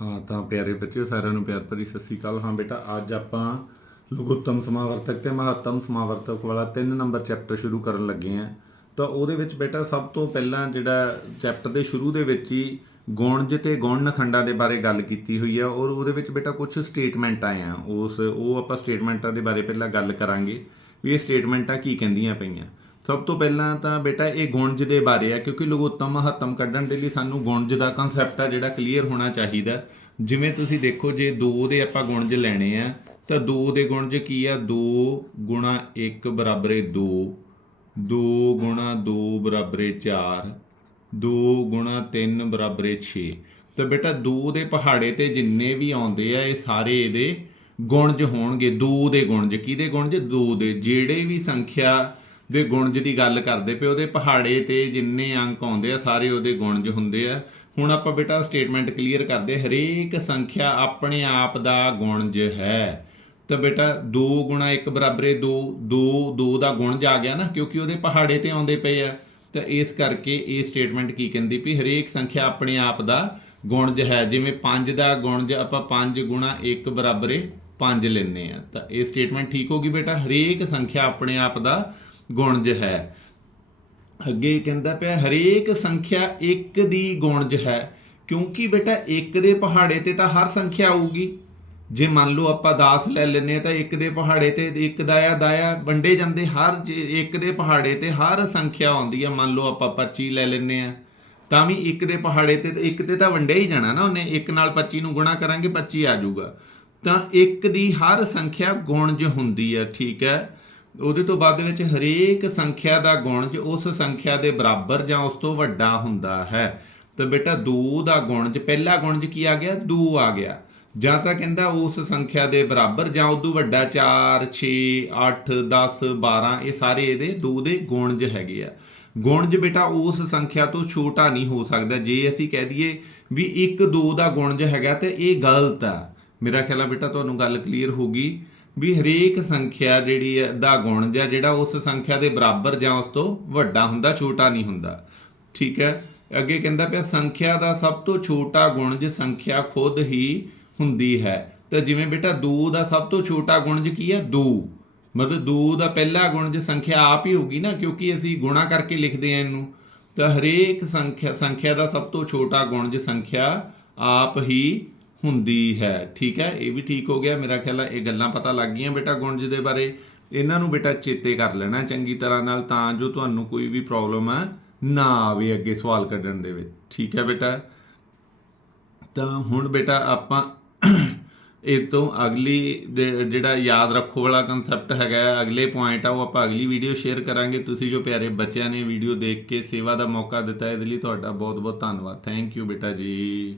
ਹਾਂ, ਤਾਂ ਪਿਆਰੇ ਬੱਚਿਓ, ਸਾਰਿਆਂ ਨੂੰ ਪਿਆਰ ਭਰੀ ਸਤਿ ਸ੍ਰੀ ਅਕਾਲ। ਹਾਂ ਬੇਟਾ, ਅੱਜ ਆਪਾਂ ਲਘੁੱਤਮ ਸਮਾਵਰਤਕ ਤੇ ਮਹੱਤਮ ਸਮਾਵਰਤਕ ਵਾਲਾ 3 ਨੰਬਰ ਚੈਪਟਰ ਸ਼ੁਰੂ ਕਰਨ ਲੱਗੇ ਆਂ ਤਾਂ ਉਹਦੇ ਵਿੱਚ ਬੇਟਾ, ਸਭ ਤੋਂ ਪਹਿਲਾਂ ਜਿਹੜਾ ਚੈਪਟਰ ਦੇ ਸ਼ੁਰੂ ਦੇ ਵਿੱਚ ਹੀ ਗੁਣਜ ਤੇ ਗੁਣਨਖੰਡਾਂ ਦੇ ਬਾਰੇ ਗੱਲ ਕੀਤੀ ਹੋਈ ਆ ਔਰ ਉਹਦੇ ਵਿੱਚ ਬੇਟਾ ਕੁਝ ਸਟੇਟਮੈਂਟ ਆਏ ਆ। ਉਸ, ਉਹ ਆਪਾਂ ਸਟੇਟਮੈਂਟਾਂ ਦੇ ਬਾਰੇ ਪਹਿਲਾਂ ਗੱਲ ਕਰਾਂਗੇ ਵੀ ਇਹ ਸਟੇਟਮੈਂਟਾਂ ਕੀ ਕਹਿੰਦੀਆਂ ਪਈਆਂ। ਸਭ ਤੋਂ ਪਹਿਲਾਂ ਤਾਂ ਬੇਟਾ ਇਹ ਗੁਣਜ ਦੇ ਬਾਰੇ ਆ, ਕਿਉਂਕਿ ਲਘੁੱਤਮ ਮਹੱਤਮ ਕੱਢਣ ਦੇ ਲਈ ਸਾਨੂੰ ਗੁਣਜ ਦਾ ਕਨਸੈਪਟ ਆ ਜਿਹੜਾ ਕਲੀਅਰ ਹੋਣਾ ਚਾਹੀਦਾ। ਜਿਵੇਂ ਤੁਸੀਂ ਦੇਖੋ, ਜੇ 2 ਦੇ ਆਪਾਂ ਗੁਣਜ ਲੈਣੇ ਆ, ਤਾਂ 2 ਦੇ ਗੁਣਜ ਕੀ ਆ? 2 ਗੁਣਾ 1 ਬਰਾਬਰ ਹੈ 2 2 ਗੁਣਾ 2 ਬਰਾਬਰ ਹੈ 4 2 ਗੁਣਾ 3 ਬਰਾਬਰ ਹੈ 6 ਤਾਂ ਬੇਟਾ 2 ਦੇ ਪਹਾੜੇ ਤੇ ਜਿੰਨੇ ਵੀ ਆਉਂਦੇ ਆ, ਇਹ ਸਾਰੇ ਇਹਦੇ ਗੁਣਜ ਹੋਣਗੇ। 2 ਦੇ ਗੁਣਜ ਕਿਹਦੇ ਗੁਣਜ 2 ਦੇ। ਜਿਹੜੇ ਵੀ ਸੰਖਿਆ ਦੇ ਗੁਣਜ ਦੀ ਗੱਲ ਕਰਦੇ ਪਏ, ਉਹਦੇ ਪਹਾੜੇ ਤੇ ਜਿੰਨੇ ਅੰਕ ਆਉਂਦੇ ਆ, ਸਾਰੇ ਉਹਦੇ ਗੁਣਜ ਹੁੰਦੇ ਆ। ਹੁਣ ਆਪਾਂ ਬੇਟਾ ਸਟੇਟਮੈਂਟ ਕਲੀਅਰ ਕਰਦੇ ਹਰੇਕ ਸੰਖਿਆ ਆਪਣੇ ਆਪ ਦਾ ਗੁਣਜ ਹੈ। ਤਾਂ ਬੇਟਾ 2 ਗੁਣਾ 1 ਬਰਾਬਰ ਹੈ 2 2 2 ਦਾ ਗੁਣਜ ਆ ਗਿਆ ਨਾ, ਕਿਉਂਕਿ ਉਹਦੇ ਪਹਾੜੇ ਤੇ ਆਉਂਦੇ ਪਏ ਆ। ਤਾਂ ਇਸ ਕਰਕੇ ਇਹ ਸਟੇਟਮੈਂਟ ਕੀ ਕਹਿੰਦੀ ਵੀ ਹਰੇਕ ਸੰਖਿਆ ਆਪਣੇ ਆਪ ਦਾ ਗੁਣਜ ਹੈ। ਜਿਵੇਂ 5 ਦਾ ਗੁਣਜ ਆਪਾਂ 5 ਗੁਣਾ 1 ਬਰਾਬਰ ਹੈ 5 ਲੈਨੇ ਆ। ਤਾਂ ਇਹ ਸਟੇਟਮੈਂਟ ਠੀਕ ਹੋਗੀ ਬੇਟਾ? ਹਰੇਕ ਸੰਖਿਆ ਆਪਣੇ ਆਪ ਦਾ ਗੁਣਜ ਹੈ। ਅੱਗੇ ਕਹਿੰਦਾ ਪਿਆ, ਹਰੇਕ ਸੰਖਿਆ ਇੱਕ ਦੀ ਗੁਣਜ ਹੈ। ਕਿਉਂਕਿ ਬੇਟਾ, ਇੱਕ ਦੇ ਪਹਾੜੇ ਤੇ ਤਾਂ ਹਰ ਸੰਖਿਆ ਆਊਗੀ। ਜੇ ਮੰਨ ਲਓ ਆਪਾਂ 10 ਲੈ ਲੈਨੇ ਆ ਤਾਂ ਇੱਕ ਦੇ ਪਹਾੜੇ ਤੇ ਇੱਕ ਦਾਇਆ ਦਾਇਆ ਵੰਡੇ ਜਾਂਦੇ, ਹਰ ਜੇ ਇੱਕ ਦੇ ਪਹਾੜੇ ਤੇ ਹਰ ਸੰਖਿਆ ਆਉਂਦੀ ਆ, ਮੰਨ ਲਓ ਆਪਾਂ 25 ਲੈ ਲੈਨੇ ਆ ਤਾਂ ਵੀ ਇੱਕ ਦੇ ਪਹਾੜੇ ਤੇ ਤੇ ਇੱਕ ਤੇ ਤਾਂ ਵੰਡਿਆ ਹੀ ਜਾਣਾ ਨਾ ਉਹਨੇ, ਇੱਕ ਨਾਲ 25 ਨੂੰ ਗੁਣਾ ਕਰਾਂਗੇ 25 ਆ ਜਾਊਗਾ। ਤਾਂ ਇੱਕ ਦੀ ਹਰ ਸੰਖਿਆ ਗੁਣਜ ਹੁੰਦੀ ਆ, ਠੀਕ ਹੈ। ਉਹਦੇ ਤੋਂ ਬਾਅਦ ਵਿੱਚ ਹਰੇਕ ਸੰਖਿਆ ਦਾ ਗੁਣਜ ਉਸ ਸੰਖਿਆ ਦੇ ਬਰਾਬਰ ਜਾਂ ਉਸ ਤੋਂ ਵੱਡਾ ਹੁੰਦਾ ਹੈ। ਤਾਂ ਬੇਟਾ 2 ਦਾ ਗੁਣਜ ਪਹਿਲਾ ਗੁਣਜ ਕੀ ਆ ਗਿਆ? 2 ਆ ਗਿਆ। ਜਾਂ ਤਾਂ ਕਹਿੰਦਾ ਉਸ ਸੰਖਿਆ ਦੇ ਬਰਾਬਰ ਜਾਂ ਉਦੋਂ ਵੱਡਾ 4 6 8 10 12 ਇਹ ਸਾਰੇ ਇਹਦੇ 2 ਦੇ ਗੁਣਜ ਹੈਗੇ ਆ। ਗੁਣਜ ਬੇਟਾ ਉਸ ਸੰਖਿਆ ਤੋਂ ਛੋਟਾ ਨਹੀਂ ਹੋ ਸਕਦਾ। ਜੇ ਅਸੀਂ ਕਹਿ ਦਈਏ ਵੀ 1 2 ਦਾ ਗੁਣਜ ਹੈਗਾ ਤੇ ਇਹ ਗਲਤ ਆ। ਮੇਰਾ ਖਿਆਲ ਆ ਬੇਟਾ, ਤੁਹਾਨੂੰ ਗੱਲ ਕਲੀਅਰ ਹੋਗੀ ਵੀ ਹਰੇਕ ਸੰਖਿਆ ਜਿਹੜੀ ਹੈ ਦਾ ਗੁਣਜ ਹੈ ਜਿਹੜਾ ਉਸ ਸੰਖਿਆ ਦੇ ਬਰਾਬਰ ਜਾਂ ਉਸ ਤੋਂ ਵੱਡਾ ਹੁੰਦਾ, ਛੋਟਾ ਨਹੀਂ ਹੁੰਦਾ। ਠੀਕ ਹੈ? ਅੱਗੇ ਕਹਿੰਦਾ ਪਿਆ, ਸੰਖਿਆ ਦਾ ਸਭ ਤੋਂ ਛੋਟਾ ਗੁਣਜ ਸੰਖਿਆ ਖੁਦ ਹੀ ਹੁੰਦੀ ਹੈ, ਤਾਂ ਜਿਵੇਂ ਬੇਟਾ 2 ਦਾ ਸਭ ਤੋਂ ਛੋਟਾ ਗੁਣਜ ਕੀ ਹੈ? 2 ਮਤਲਬ 2 ਦਾ ਪਹਿਲਾ ਗੁਣਜ ਸੰਖਿਆ ਆਪ ਹੀ ਹੋਗੀ ਨਾ, ਕਿਉਂਕਿ ਅਸੀਂ ਗੁਣਾ ਕਰਕੇ ਲਿਖਦੇ ਆ ਇਹਨੂੰ। ਤਾਂ ਹਰੇਕ ਸੰਖਿਆ ਸੰਖਿਆ ਦਾ ਸਭ ਤੋਂ ਛੋਟਾ ਗੁਣਜ ਸੰਖਿਆ ਆਪ ਹੀ ਹੁੰਦੀ ਹੈ। ਠੀਕ ਹੈ? ਇਹ ਵੀ ਠੀਕ ਹੋ ਗਿਆ। ਮੇਰਾ ਖਿਆਲ ਹੈ ਇਹ ਗੱਲਾਂ ਪਤਾ ਲੱਗ ਗਈਆਂ ਬੇਟਾ ਗੁਣਜ ਦੇ ਬਾਰੇ। ਇਹਨਾਂ ਨੂੰ ਬੇਟਾ ਚੇਤੇ ਕਰ ਲੈਣਾ ਚੰਗੀ ਤਰ੍ਹਾਂ ਨਾਲ ਤਾਂ ਜੋ ਤੁਹਾਨੂੰ ਕੋਈ ਵੀ ਪ੍ਰੋਬਲਮ ਹੈ ਨਾ ਆਵੇ ਅੱਗੇ ਸਵਾਲ ਕੱਢਣ ਦੇ ਵਿੱਚ। ਠੀਕ ਹੈ ਬੇਟਾ? ਤਾਂ ਹੁਣ ਬੇਟਾ ਆਪਾਂ ਇਹ ਤੋਂ ਅਗਲੀ ਜੇ- ਜਿਹੜਾ ਯਾਦ ਰੱਖੋ ਵਾਲਾ ਕਨਸੈਪਟ ਹੈਗਾ ਹੈ, ਅਗਲੇ ਪੁਆਇੰਟ ਆ ਉਹ ਆਪਾਂ ਅਗਲੀ ਵੀਡੀਓ ਸ਼ੇਅਰ ਕਰਾਂਗੇ। ਤੁਸੀਂ ਜੋ ਪਿਆਰੇ ਬੱਚਿਆਂ ਨੇ ਵੀਡੀਓ ਦੇਖ ਕੇ ਸੇਵਾ ਦਾ ਮੌਕਾ ਦਿੱਤਾ ਇਹਦੇ ਲਈ ਤੁਹਾਡਾ ਬਹੁਤ ਬਹੁਤ ਧੰਨਵਾਦ। ਥੈਂਕ ਯੂ ਬੇਟਾ ਜੀ।